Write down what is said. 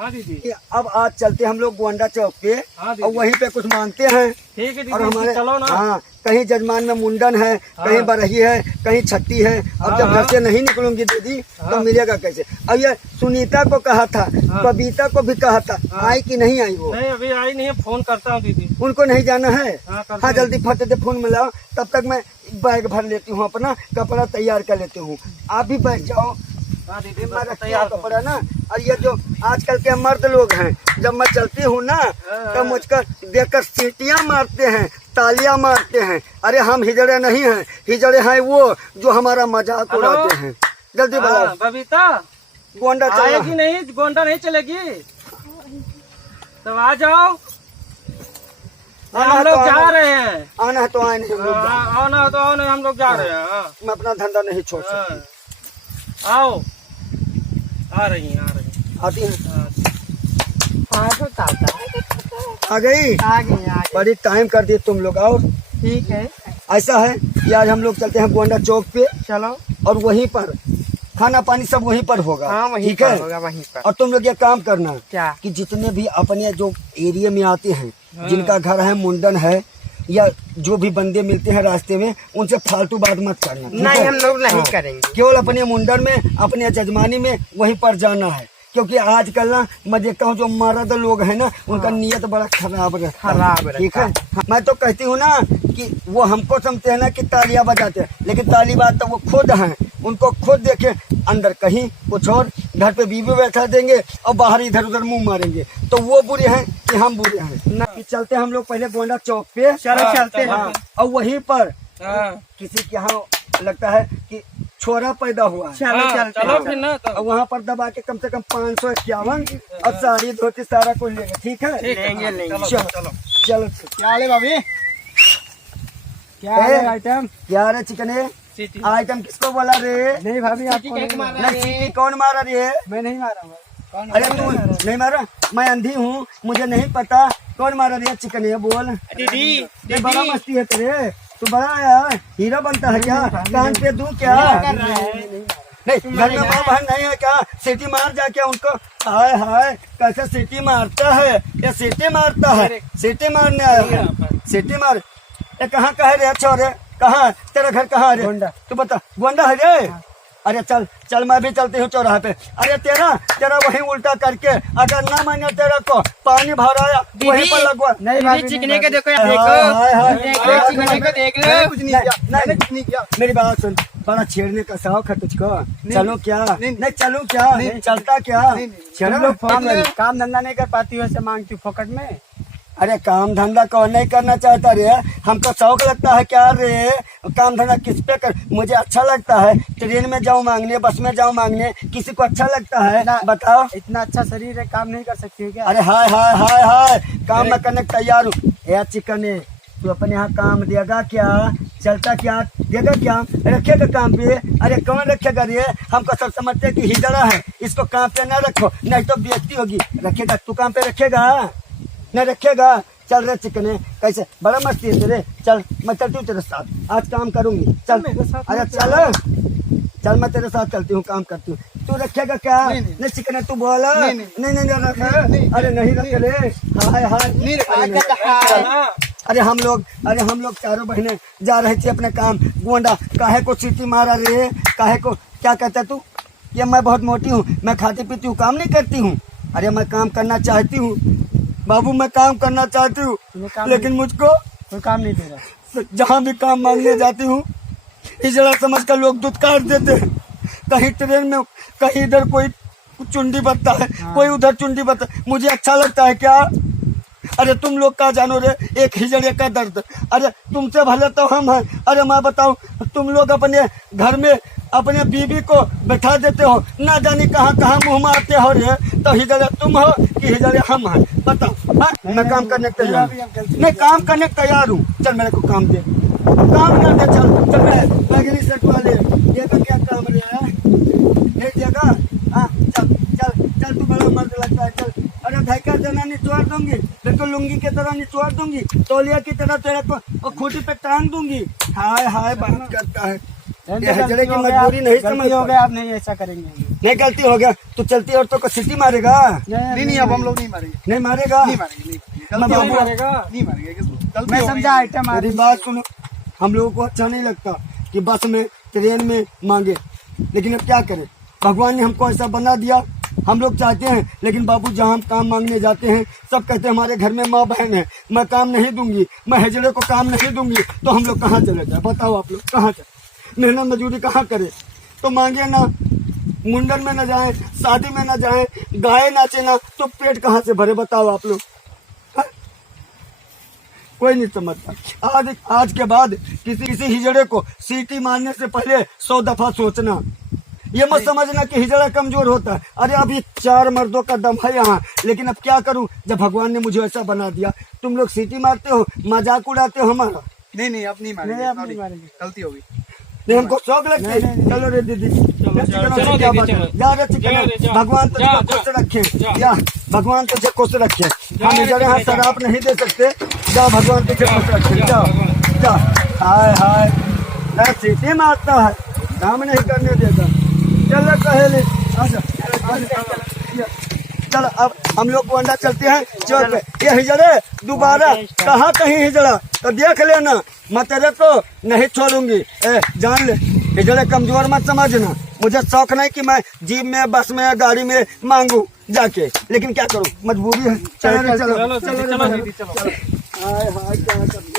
हाँ दीदी। कि अब आज चलते हम लोग गोंडा चौक पे हाँ और वहीं पे कुछ मांगते हैं। ठीक है दीदी, और हमारे चलो ना। हाँ, कहीं जजमान में मुंडन है, कहीं बरही है, कहीं छठी है। अब जब घर से नहीं निकलूंगी दीदी तो मिलेगा कैसे। अब ये सुनीता को कहा था, कविता को भी कहा था, आई कि नहीं आई वो? नहीं अभी आई नहीं है, फोन करता हूँ दीदी। उनको नहीं जाना है? करता हाँ हूँ। जल्दी फटे से फोन मिलाओ, तब तक मैं बैग भर लेती हूँ, अपना कपड़ा तैयार कर लेती हूँ। आप भी बैठ जाओ। हाँ दीदी, मैं मैं तैयार कपड़ा ना। और ये जो आजकल के मर्द लोग हैं, जब मैं चलती हूँ ना तो मुझको देखकर सीटियाँ मारते हैं, तालियां मारते हैं। अरे हम हिजड़े नहीं हैं, हिजड़े हैं वो जो हमारा मजाक उड़ाते हैं। जल्दी बताओ। बबीता गोंडा आएगी नहीं? गोंडा नहीं चलेगी तो आ जाओ, हम लोग जा रहे हैं। आना है तो आए नहीं, हम लोग आओ ना तो आओ, नहीं हम लोग जा रहे हैं। मैं अपना धंधा नहीं छोड़ सकती। आओ, आ रही हैं, आ रही हैं। आती है, आ आ गई। बड़ी टाइम कर दिए तुम लोग। और ठीक है, ऐसा है कि आज हम लोग चलते हैं गोंडा चौक पे, चलो। और वहीं पर खाना पानी सब वहीं पर होगा। हाँ वहीं ठीक पर है, होगा, वहीं पर। और तुम लोग ये काम करना क्या? कि जितने भी अपने जो एरिया में आते हैं, जिनका घर है, मुंडन है, या जो भी बंदे मिलते हैं रास्ते में, उनसे फालतू बात मत करना। ठीक नहीं है? हम लोग नहीं हाँ, करेंगे। केवल अपने मुंडन में, अपने जजमानी में वहीं पर जाना है। क्योंकि आजकल ना मैं देखता हूँ जो मर्द लोग हैं ना, उनका नियत बड़ा खराब रहता है। ठीक है, मैं तो कहती हूँ ना कि वो हमको समझते हैं ना कि तालियां बजाते हैं, लेकिन ताली बात तो वो खुद हैं। उनको खुद देखे, अंदर कहीं कुछ और, घर पे बीवी बैठा देंगे और बाहर इधर उधर मुंह मारेंगे। तो वो बुरे हैं कि हम बुरे हैं ना। कि चलते हम लोग पहले गोंडा चौक पे, चलो चलते हैं। और वहीं पर किसी के यहाँ लगता है कि छोरा पैदा हुआ है। चलो फिर ना तो। और वहाँ पर दबा के कम से कम 551 और साड़ी धोती सारा कुछ लेंगे। ठीक है, लेंगे। चलो चलो। क्या ले भाभी, क्या है आइटम? क्या रे चिकन है? आइटम किसको बोला रे? नहीं भाभी, आपको नहीं, सीटी कौन मारा रे? मैं नहीं मारा। अरे तू नहीं मारा? मैं अंधी हूँ, मुझे नहीं पता कौन मारा रे। चिकन है बोल। दीदी बड़ा मस्ती है तेरे, तू बड़ा यार हीरा बनता है क्या? कान पे दूं क्या? नहीं, घर में माँ बहन नहीं है क्या? सीटी मार जाके उनको। हाय हाय, कैसे सीटी मारता है? ये सीटी मारता है, सीटी मारने आया है। सीटी मार। ये कहाँ का है रे छोरे? कहाँ तेरा घर? कहाँ रे? तू बता। गोंडा है रे? अरे चल चल, मैं भी चलती हूँ चौराहे पे। अरे तेरा वहीं उल्टा करके, अगर ना माने तेरा को पानी भराया वहीं पर लगवा। नहीं चिकने के देखो, मेरी बात सुन, बड़ा छेड़ने का शौक है तुझको? चलो क्या? नहीं चलूं क्या? चलता क्या? काम धंधा नहीं कर पाती हो, ऐसे मांगती हूँ फोकट में। अरे काम धंधा कौन नहीं करना चाहता रे? हमको शौक लगता है क्या रे? काम धंधा किस पे कर? मुझे अच्छा लगता है ट्रेन में जाऊं मांगने, बस में जाऊं मांगने। किसी को अच्छा लगता है? बताओ। इतना अच्छा शरीर है, काम नहीं कर सकती है क्या? अरे हाय हाय हाय हाय, काम मैं करने को तैयार हूँ। यार चिकन है, तू अपने यहाँ काम देगा क्या? चलता क्या? देगा क्या? रखेगा काम पे? अरे कौन रखेगा रे? हमको सब समझते हैं कि हिजड़ा है, इसको काम पे न रखो नहीं तो बेइज्जती होगी। रखेगा तू? काम पे रखेगा? न रखेगा? चल रे चिकने, कैसे बड़ा मस्ती है तेरे। चल मैं चलती हूँ तेरे साथ, आज काम करूंगी। चल अरे चल चल, मैं तेरे साथ चलती हूँ, काम करती हूँ। तू रखेगा क्या? नहीं चिकने तू बोला। नहीं रखे। अरे नहीं रखे रे। हाय हाय। अरे हम लोग चारों बहनें जा रहे थे अपने काम गोंडा। काहे को सीटी मारा रे? काहे को? क्या कहता तू? ये मैं बहुत मोटी हूँ, मैं खाती पीती हूँ, काम नहीं करती हूँ। अरे मैं काम करना चाहती हूँ बाबू, मैं काम करना चाहती हूँ, लेकिन मुझको कोई काम नहीं दे रहा। जहाँ भी काम मांगने जाती हूँ, हिजड़ा समझ कर लोग दुत्कार देते हैं। कहीं ट्रेन में, कहीं इधर कोई चुंडी बत्ता है, कोई उधर चुंडी बत्ता। मुझे अच्छा लगता है क्या? अरे तुम लोग का जानो रे एक हिजड़े का दर्द। अरे तुमसे भले तो हम हैं। अरे मैं बताऊं, तुम लोग अपने घर में अपने बीवी को बैठा देते हो, ना जाने कहाँ कहाँ मुँह मारते हो रे। तो हिजड़े तुम हो कि हिजड़े हम हैं? बताओ। हाँ, मैं काम करने को तैयार हूँ। मैं काम करने को तैयार हूँ। चल मेरे को काम दे, काम कर दे। चल चल मेरे बैगनी शर्ट वाले, देगा क्या काम रे? नहीं देगा? हाँ चल चल चल, तू बड़ा मर्द लगता है। चल। अरे धक्का देना निचोड़ दूंगी, बिल्कुल लुंगी की तरह निचोड़ दूंगी, तौलिया की तरह तेरे को खूंटी पे टांग दूंगी। हाय हाय बात करता है। ये हिजड़े की मजबूरी नहीं समझ हो गया, आप नहीं ऐसा करेंगे। नहीं गलती हो गया तो चलती औरतों को सीटी मारेगा? नहीं, अब हम लोग नहीं मारेंगे, नहीं मारेगा? नहीं मारेंगे, मैं नहीं बाबू मारेगा। नहीं मारेंगे किसको? गलती मैं हो गई। समझा आइटम मेरी बात सुनो, हम लोगों को अच्छा नहीं लगता कि बस में ट्रेन में मांगे, लेकिन अब क्या करें, भगवान ने हमको ऐसा बना दिया। हम लोग चाहते हैं, लेकिन बाबू जहाँ हम काम मांगने जाते हैं सब कहते हैं हमारे घर में माँ बहन है, मैं काम नहीं दूंगी, मैं हिजड़े को काम नहीं दूंगी। तो हम लोग कहाँ चले जाए बताओ, आप लोग कहाँ चले, मेहनत मजदूरी कहाँ करें? तो मांगे ना, मुंडन में न जाए, शादी में न जाए, गाय नाचे ना, तो पेट कहाँ से भरे बताओ आप लोग? हाँ? कोई नहीं समझता। आज के बाद किसी हिजड़े को सीटी मारने से पहले 100 दफा सोचना। ये मत समझना कि हिजड़ा कमजोर होता है। अरे अभी 4 मर्दों का दम है यहाँ, लेकिन अब क्या करूं जब भगवान ने मुझे ऐसा बना दिया। तुम लोग सीटी मारते हो, मजाक उड़ाते हो हमारा। नहीं, अब नहीं मारेंगे, नहीं, अब sorry, नहीं मारेंगे। गलती होगी। नहीं हमको शौक लगती है। चलो रे दीदी, चलो क्या दीदी, बात है? चलो। जा रे चिकन, जा रे, जा। भगवान तुझे जा, खुश जा। रखे। जा। या भगवान तुझे खुश रखे। हम रे हिजड़े यहाँ चिकन, जा। शराब नहीं दे सकते। जा भगवान तुझे खुश रखे। जा, जा भगवान। जा। हाय हाय, ना सीटी मारता है, काम नहीं करने देता। चलो सहेली, आजा। चलो अब हम लोग को अंडा चलते हैं चौक पे। ये हिजड़े दोबारा कहाँ कहीं हिजड़ा तो देख लेना, मैं तेरे को नहीं छोड़ूंगी। जान ले, हिजड़े कमजोर मत समझना। मुझे शौक नहीं कि मैं जीप में, बस में, गाड़ी में मांगू जाके, लेकिन क्या करूं, मजबूरी है। चलो चलो दीदी, चलो। हाय हाय, क्या करना।